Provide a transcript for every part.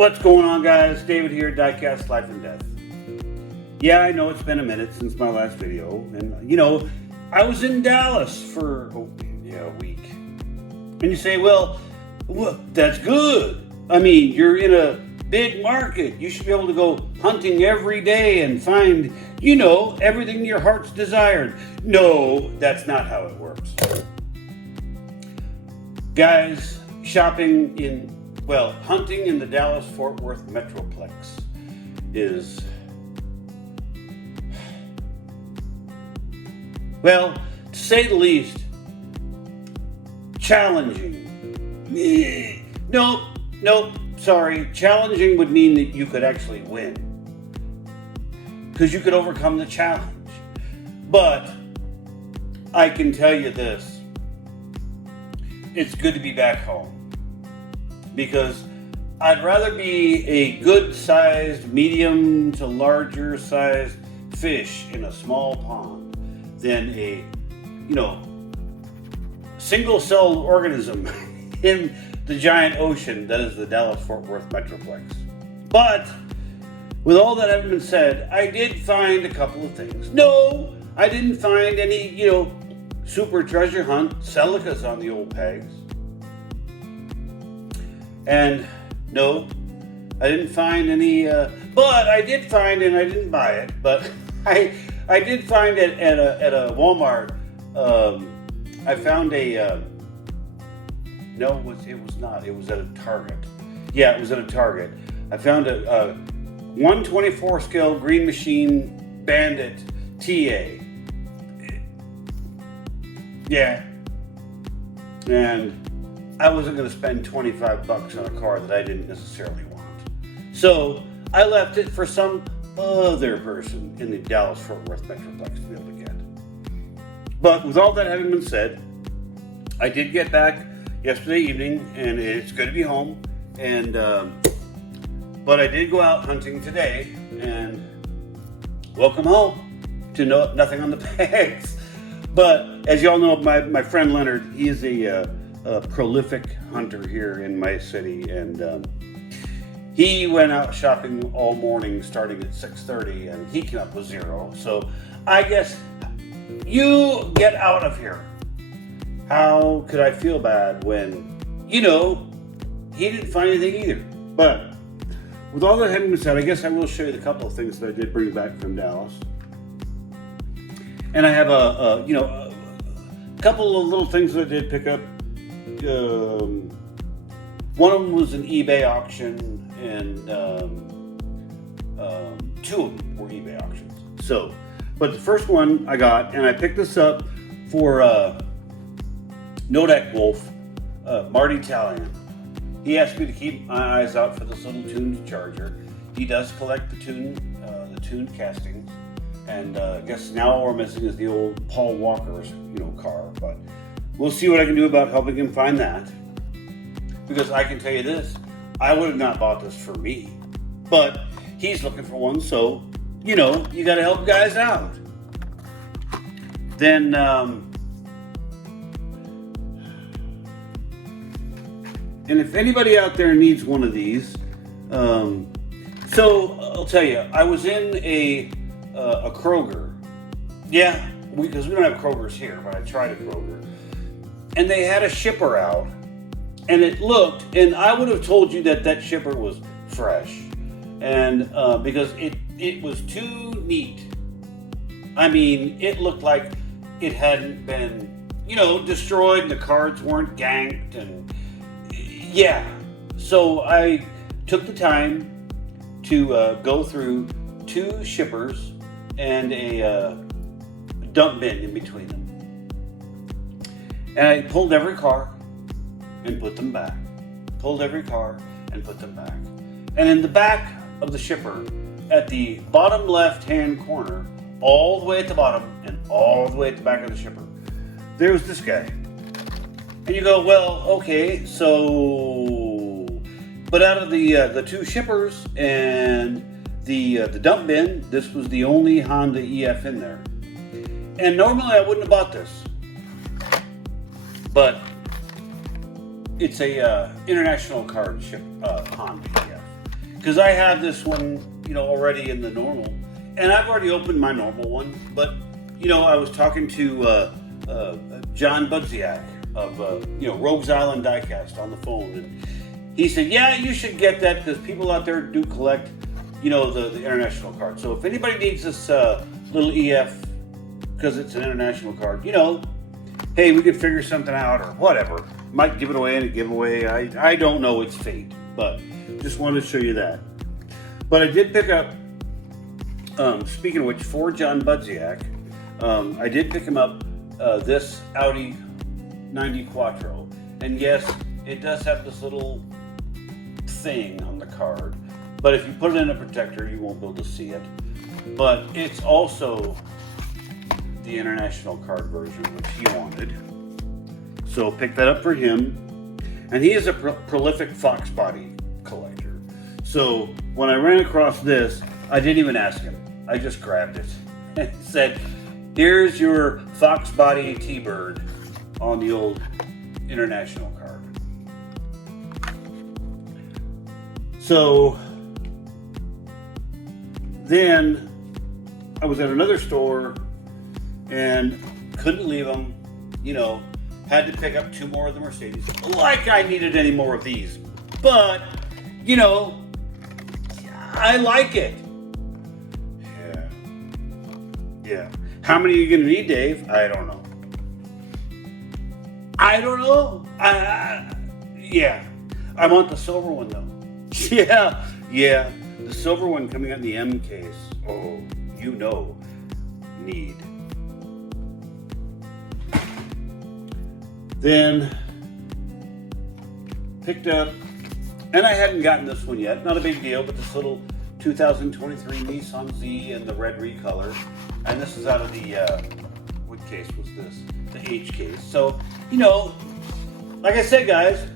What's going on, guys? David here, Diecast Life and Death. Yeah, I know it's been a minute since my last video, and I was in Dallas for a week. And you say, well, that's good. I mean, you're in a big market. You should be able to go hunting every day and find, everything your heart's desired. No, that's not how it works. Guys, hunting in the Dallas-Fort Worth Metroplex is, to say the least, challenging. Nope, sorry. Challenging would mean that you could actually win, because you could overcome the challenge. But I can tell you this, it's good to be back home, because I'd rather be a good-sized, medium to larger-sized fish in a small pond than a, single-celled organism in the giant ocean that is the Dallas-Fort Worth Metroplex. But with all that having been said, I did find a couple of things. No, I didn't find any, super treasure hunt Celicas on the old pegs. And no, I didn't find any, but I did find, and I didn't buy it, but I did find it at a Walmart. I found it was not. It was at a Target. Yeah, it was at a Target. I found a 1/24 scale Green Machine Bandit TA. Yeah. And I wasn't going to spend $25 on a car that I didn't necessarily want. So I left it for some other person in the Dallas-Fort Worth Metroplex to be able to get. But with all that having been said, I did get back yesterday evening, and it's good to be home. And but I did go out hunting today, and welcome home to nothing on the pegs. But as y'all know, my friend Leonard, he is a prolific hunter here in my city, and he went out shopping all morning starting at 6:30, and he came up with 0. So I guess you get out of here. How could I feel bad when, he didn't find anything either? But with all that having been said, I guess I will show you the couple of things that I did bring back from Dallas. And I have a couple of little things that I did pick up. One of them was an eBay auction, and 2 of them were eBay auctions. So, but the first one I got, and I picked this up for Nodak Wolf, Marty Talion. He asked me to keep my eyes out for this little tuned charger. He does collect the tuned castings, and I guess now all we're missing is the old Paul Walker's car. But we'll see what I can do about helping him find that. Because I can tell you this, I would have not bought this for me, but he's looking for one, so, you got to help guys out. Then, and if anybody out there needs one of these, so I'll tell you, I was in a Kroger. Yeah, because we don't have Krogers here, but I tried a Kroger. And they had a shipper out. And it looked, and I would have told you that shipper was fresh, and because it was too neat. I mean, it looked like it hadn't been, destroyed, and the cards weren't ganked, and yeah. So I took the time to go through 2 shippers and a dump bin in between them, and I pulled every car and put them back. Pulled every car and put them back. And in the back of the shipper, at the bottom left-hand corner, all the way at the bottom and all the way at the back of the shipper, there was this guy. And you go, well, okay, so, but out of the 2 shippers and the dump bin, this was the only Honda EF in there. And normally I wouldn't have bought this, It's a international card ship Honda. Yeah. because I have this one, already in the normal, and I've already opened my normal one. But I was talking to John Budziak of Rogues Island Diecast on the phone, and he said, "Yeah, you should get that because people out there do collect, the international card. So if anybody needs this little EF because it's an international card, hey, we could figure something out or whatever. Might give it away in a giveaway. I don't know. It's fate, but just wanted to show you that." But I did pick up, speaking of which, for John Budziak, I did pick him up this Audi 90 Quattro. And yes, it does have this little thing on the card. But if you put it in a protector, you won't be able to see it. But it's also the international card version, which he wanted. So pick that up for him. And he is a prolific Fox body collector. So when I ran across this, I didn't even ask him. I just grabbed it and said, "Here's your Fox body T-Bird on the old international card." So then I was at another store and couldn't leave them, had to pick up 2 more of the Mercedes. Like I needed any more of these. But, I like it. Yeah. How many are you going to need, Dave? I don't know. Yeah. I want the silver one, though. Yeah. The silver one coming out in the M case. Oh, need. Then picked up, and I hadn't gotten this one yet. Not a big deal, but this little 2023 Nissan Z in the red recolor. And this is out of the, what case was this? The H case. So, like I said, guys,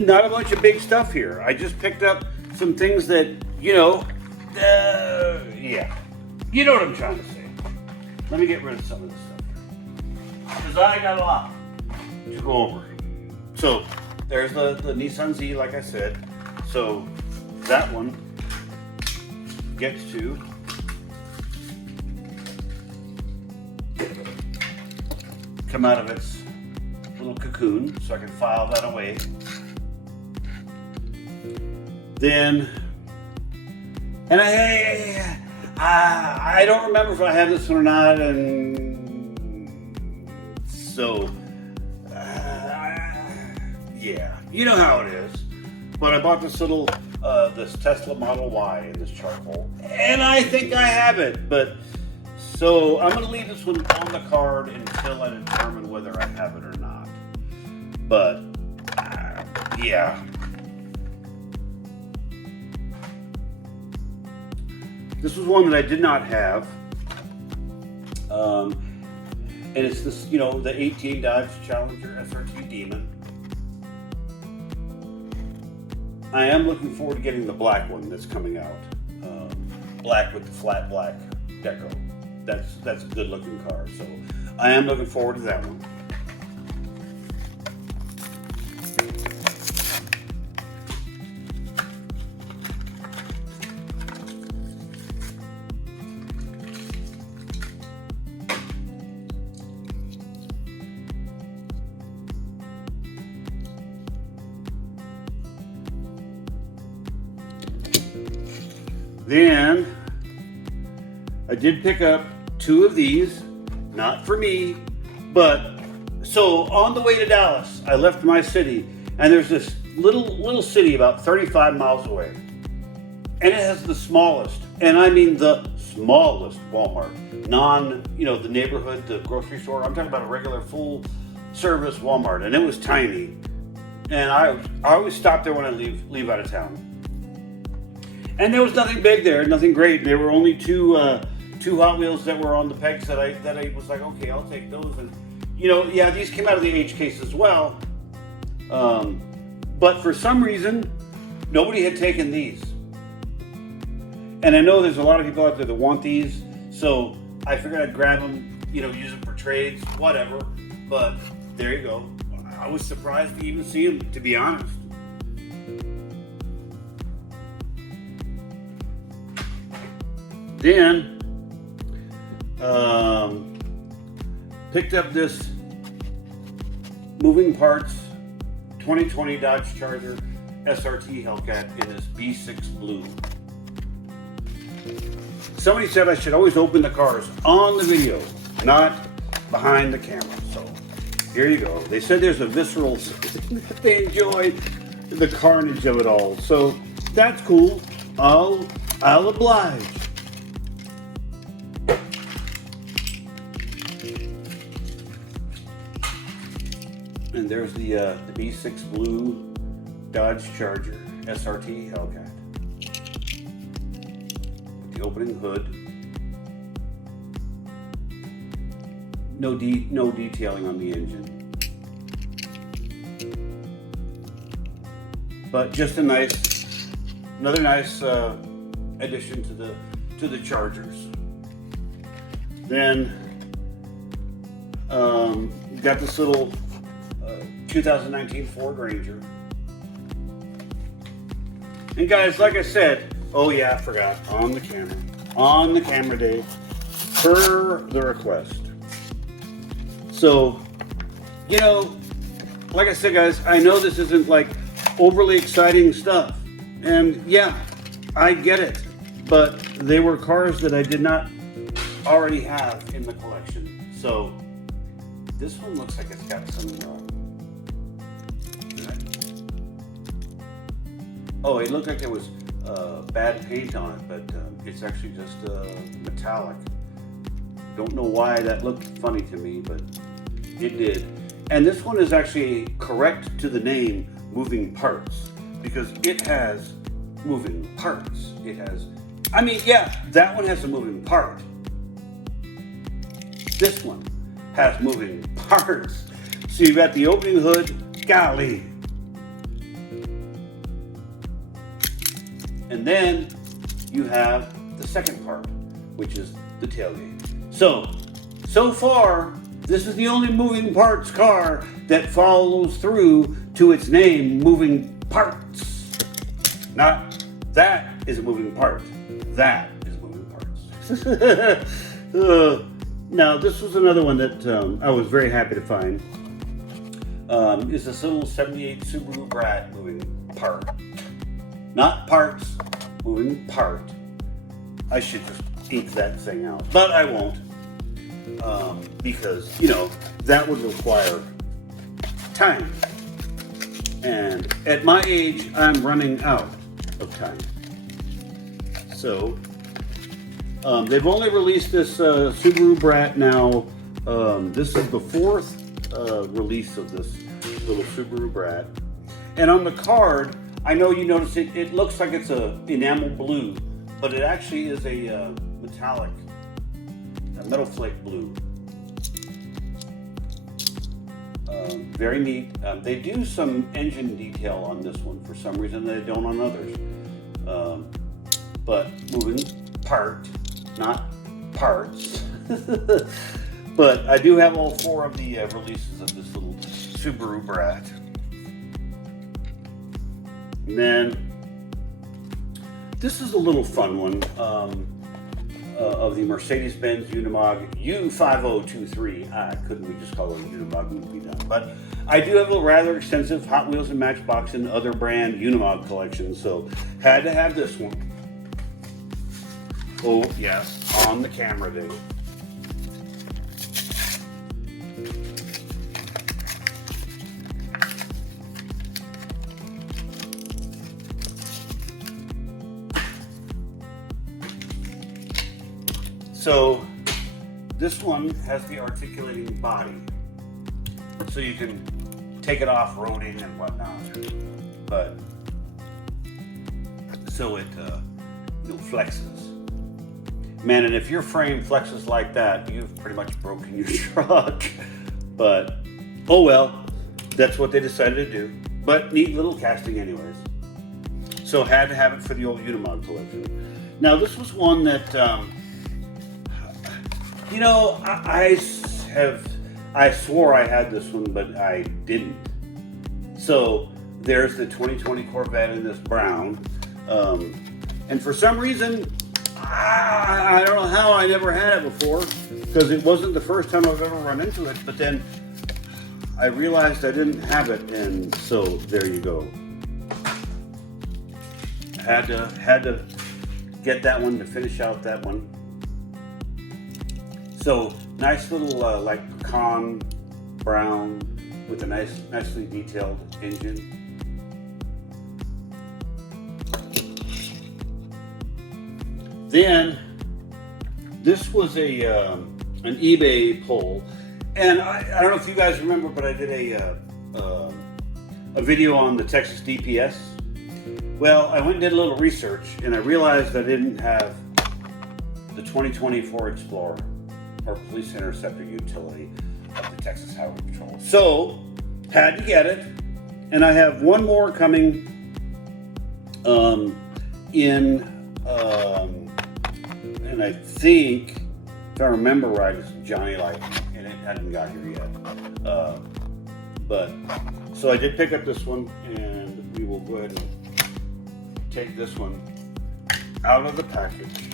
not a bunch of big stuff here. I just picked up some things that, yeah. You know what I'm trying to say. Let me get rid of some of this stuff. Because I got a lot to go over. So, there's the Nissan Z, like I said. So, that one gets to come out of its little cocoon, so I can file that away. Then, and I don't remember if I have this one or not, and so, yeah, you know how it is. But I bought this little, this Tesla Model Y in this charcoal, and I think I have it, but so I'm going to leave this one on the card until I determine whether I have it or not. But, yeah. This was one that I did not have. And it's this, the 18 Dodge Challenger SRT Demon. I am looking forward to getting the black one that's coming out. Black with the flat black deco. That's a good looking car. So I am looking forward to that one. Then I did pick up 2 of these, not for me, but so on the way to Dallas, I left my city, and there's this little city about 35 miles away, and it has the smallest, and I mean the smallest Walmart, the neighborhood, the grocery store. I'm talking about a regular full service Walmart, and it was tiny, and I always stop there when I leave out of town. And there was nothing big there, nothing great. There were only two Hot Wheels that were on the pegs that I was like, okay, I'll take those. And these came out of the H case as well. But for some reason, nobody had taken these. And I know there's a lot of people out there that want these, so I figured I'd grab them, use them for trades, whatever. But there you go. I was surprised to even see them, to be honest. Then picked up this moving parts 2020 Dodge Charger SRT Hellcat in this B6 blue. Somebody said I should always open the cars on the video, not behind the camera. So here you go. They said there's a visceral, they enjoyed the carnage of it all. So that's cool. I'll oblige. And there's the B6 blue Dodge Charger SRT Hellcat. With the opening hood. No detailing on the engine. But just another nice addition to the Chargers. Then got this little 2019 Ford Ranger. And guys, like I said, oh yeah, I forgot, on the camera day, per the request. So, you know, like I said, guys, I know this isn't like overly exciting stuff. And yeah, I get it. But they were cars that I did not already have in the collection. So, this one looks like it's got some... oh, it looked like there was bad paint on it, but it's actually just metallic. Don't know why that looked funny to me, but it did. And this one is actually correct to the name moving parts, because it has moving parts. It has, I mean, yeah, that one has a moving part. This one has moving parts. So you've got the opening hood, golly. And then you have the second part, which is the tailgate. So far, this is the only moving parts car that follows through to its name, moving parts. Not that is a moving part. That is moving parts. Now, this was another one that I was very happy to find. Is this little 78 Subaru Brat moving part. Not parts, moving part. I should just ink that thing out, but I won't. Because, you know, that would require time. And at my age, I'm running out of time. So, they've only released this Subaru Brat now. This is the fourth release of this little Subaru Brat. And on the card, I know you notice it looks like it's a enamel blue, but it actually is a metallic, a metal flake blue. Very neat. They do some engine detail on this one for some reason they don't on others. But moving part, not parts. But I do have all four of the releases of this little Subaru Brat. And then this is a little fun one of the Mercedes-Benz Unimog U5023. Couldn't we just call it a Unimog and be done? But I do have a rather extensive Hot Wheels and Matchbox and other brand Unimog collection, so had to have this one. Oh yes, on the camera day. So this one has the articulating body, so you can take it off roading and whatnot. But so it flexes. Man, and if your frame flexes like that, you've pretty much broken your truck. But oh well, that's what they decided to do. But neat little casting anyways. So had to have it for the old Unimog collection. Now this was one that you know, I swore I had this one, but I didn't. So there's the 2020 Corvette in this brown, and for some reason I don't know how I never had it before, because it wasn't the first time I've ever run into it, but then I realized I didn't have it, and so there you go. Had to get that one to finish out that one. So nice little like pecan brown with a nicely detailed engine. Then this was an eBay poll, and I don't know if you guys remember, but I did a video on the Texas DPS. Well, I went and did a little research, and I realized I didn't have the 2024 Explorer or Police Interceptor utility of the Texas Highway Patrol. So, had to get it, and I have one more coming and I think, if I remember right, it's Johnny Lightning, and it hadn't got here yet. But so I did pick up this one, and we will go ahead and take this one out of the package.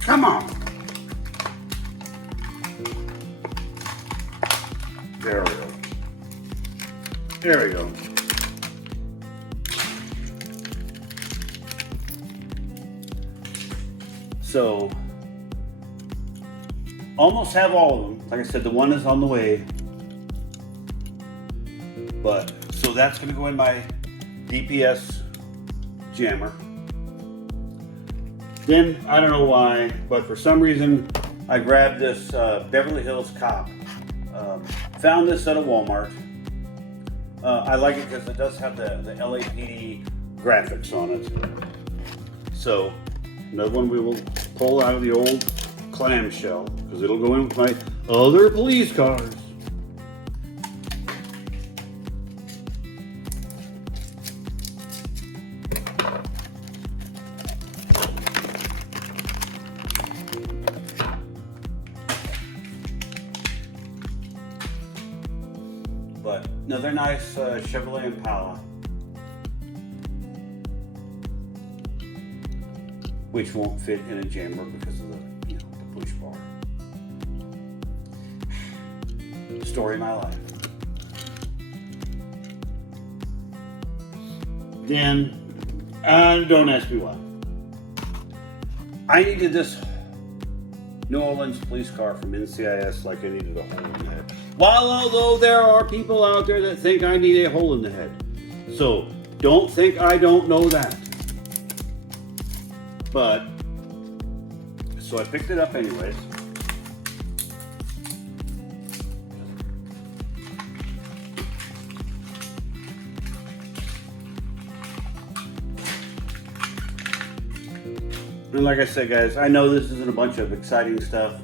Come on. There we go. There we go. So, almost have all of them. Like I said, the one is on the way. But, so that's going to go in my DPS jammer. Then, I don't know why, but for some reason, I grabbed this Beverly Hills Cop. Found this at a Walmart. I like it because it does have the LAPD graphics on it. So, another one we will pull out of the old clamshell, because it'll go in with my other police cars. But another nice Chevrolet Impala, which won't fit in a jammer because of the push bar. Story of my life. Then, don't ask me why. I needed this New Orleans police car from NCIS like I needed a hole in the head. While although there are people out there that think I need a hole in the head. So don't think I don't know that. But, so I picked it up anyways. And like I said, guys, I know this isn't a bunch of exciting stuff,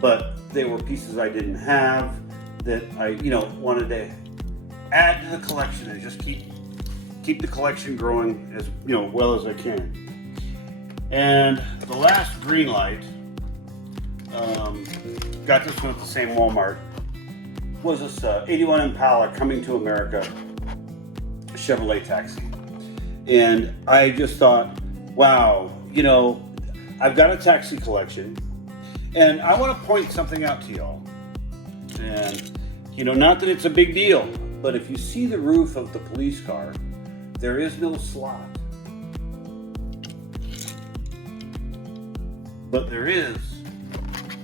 but they were pieces I didn't have that I, wanted to add to the collection and just keep the collection growing as, well as I can. And the last green light, got this one at the same Walmart, was this 81 Impala Coming to America Chevrolet taxi. And I just thought, wow, I've got a taxi collection, and I want to point something out to y'all. And, not that it's a big deal, but if you see the roof of the police car, there is no slot. But there is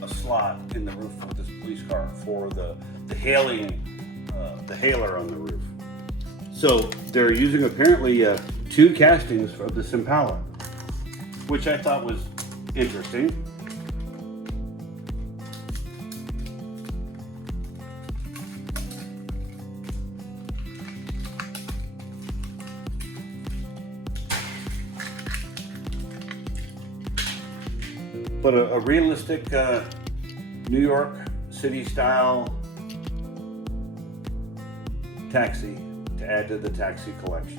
a slot in the roof of this police car for the hailer on the roof. So they're using apparently 2 castings of this Impala, which I thought was interesting. But a realistic New York City style taxi to add to the taxi collection.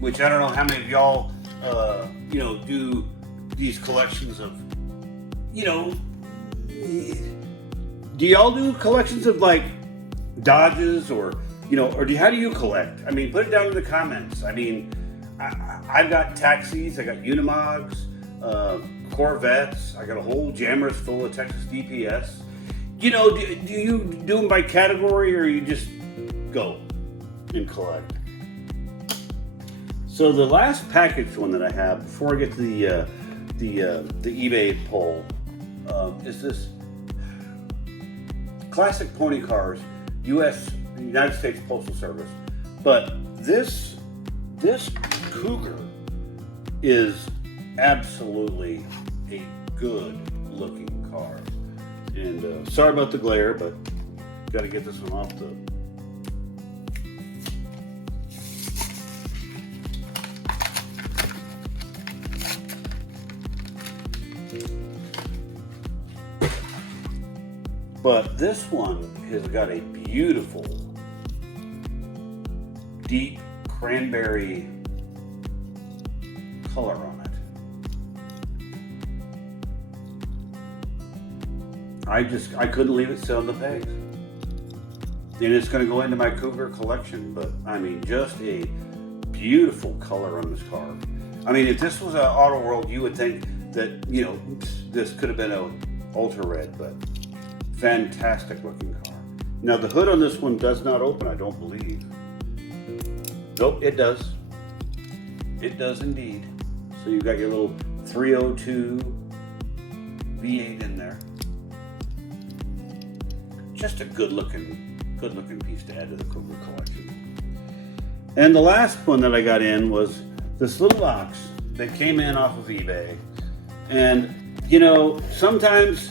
Which I don't know how many of y'all, do these collections of, do y'all do collections of like Dodges or how do you collect? I mean, put it down in the comments. I mean, I've got taxis, I got Unimogs, Corvettes, I got a whole jammers full of Texas DPS. Do you do them by category or you just go and collect? So the last package one that I have before I get to the eBay poll is this classic pony cars, United States Postal Service. But this Cougar is absolutely a good looking car. And sorry about the glare, but got to get this one off the. But this one has got a beautiful, deep cranberry color on it. I couldn't leave it sit on the pegs. And it's going to go into my Cougar collection, but I mean, just a beautiful color on this car. I mean, if this was an Auto World, you would think that, this could have been an ultra red, but fantastic looking car. Now the hood on this one does not open, I don't believe. Nope, it does. It does indeed. So you've got your little 302 V8 in there. Just a good looking piece to add to the Cougar collection. And the last one that I got in was this little box that came in off of eBay. And sometimes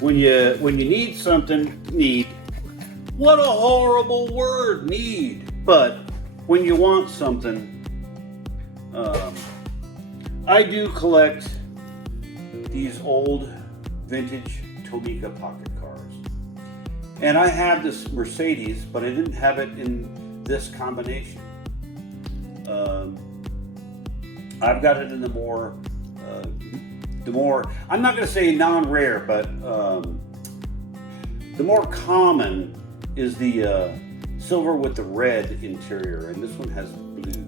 when you need something, what a horrible word, need. But when you want something, I do collect these old vintage Tomica pocket cars. And I have this Mercedes, but I didn't have it in this combination. I've got it in the more, I'm not going to say non-rare, but the more common is the silver with the red interior, and this one has blue.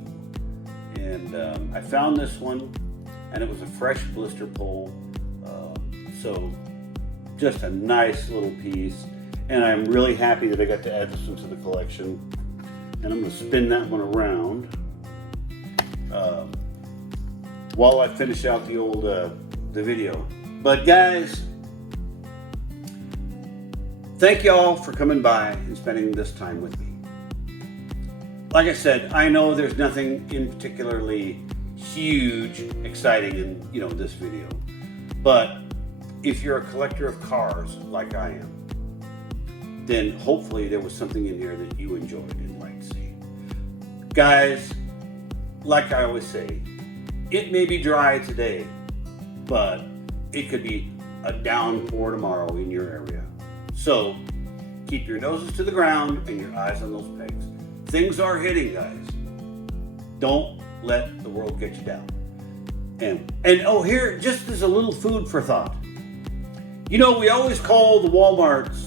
And I found this one, and it was a fresh blister pull, so just a nice little piece. And I'm really happy that I got to add this one to the collection. And I'm going to spin that one around while I finish out the old the video. But guys, thank y'all for coming by and spending this time with me. Like I said, I know there's nothing in particularly huge, exciting in this video, but if you're a collector of cars like I am, then hopefully there was something in here that you enjoyed and liked to see. Guys, like I always say, it may be dry today, but it could be a downpour tomorrow in your area. So keep your noses to the ground and your eyes on those pegs. Things are hitting, guys. Don't let the world get you down. And here, just as a little food for thought. We always call the Walmarts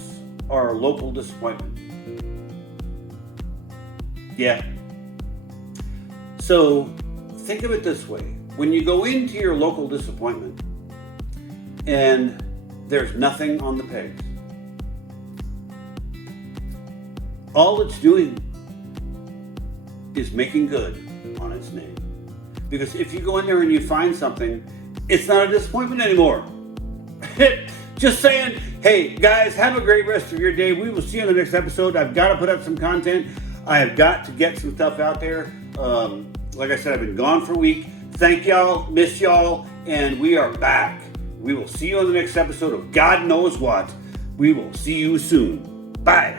our local disappointment. Yeah. So think of it this way. When you go into your local disappointment and there's nothing on the pegs, all it's doing is making good on its name. Because if you go in there and you find something, it's not a disappointment anymore. Just saying, hey guys, have a great rest of your day. We will see you in the next episode. I've got to put up some content. I have got to get some stuff out there. Like I said, I've been gone for a week. Thank y'all, miss y'all, and we are back. We will see you on the next episode of God Knows What. We will see you soon. Bye.